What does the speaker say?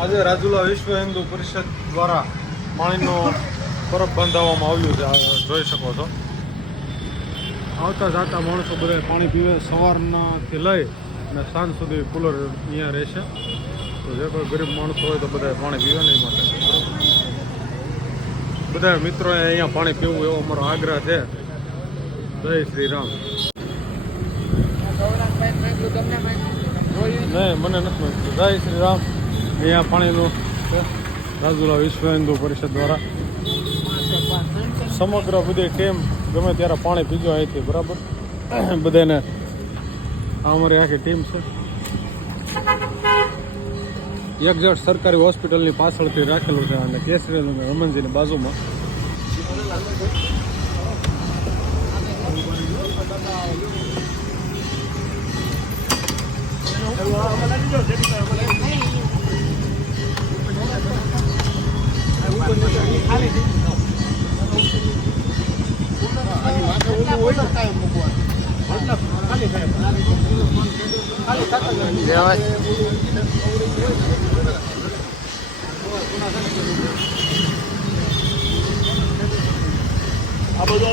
આજે રાજુલા વિશ્વ હિન્દુ પરિષદ દ્વારા પાણીનો પરબ બંધાવવામાં આવ્યું છે. જોઈ શકો છો. આવતા જાતા માણસો બધા પાણી પીવે. સવારનાથી લઈ અને સાંજ સુધી કુલર અહીંયા રહેશે. તો જે કોઈ ગરીબ માણસો હોય તો બધા પાણી પીવે નહીં માટે બધા મિત્રોએ અહીંયા પાણી પીવું એવો અમારો આગ્રહ છે. જય શ્રી રામ. નહીં મને નથી મળતું. જય શ્રી રામ. અહીંયા પાણીનું રાજુલા વિશ્વ હિન્દુ પરિષદ દ્વારા સમગ્ર બધી ટીમ ગમે ત્યારે પાણી પીજો અહીંથી બરાબર. બધાને આ અમારી આખી ટીમ છે. એક્ઝેક્ટ સરકારી હોસ્પિટલની પાછળથી રાખેલું છે અને કેસરી રમનજીની બાજુમાં. આ બધું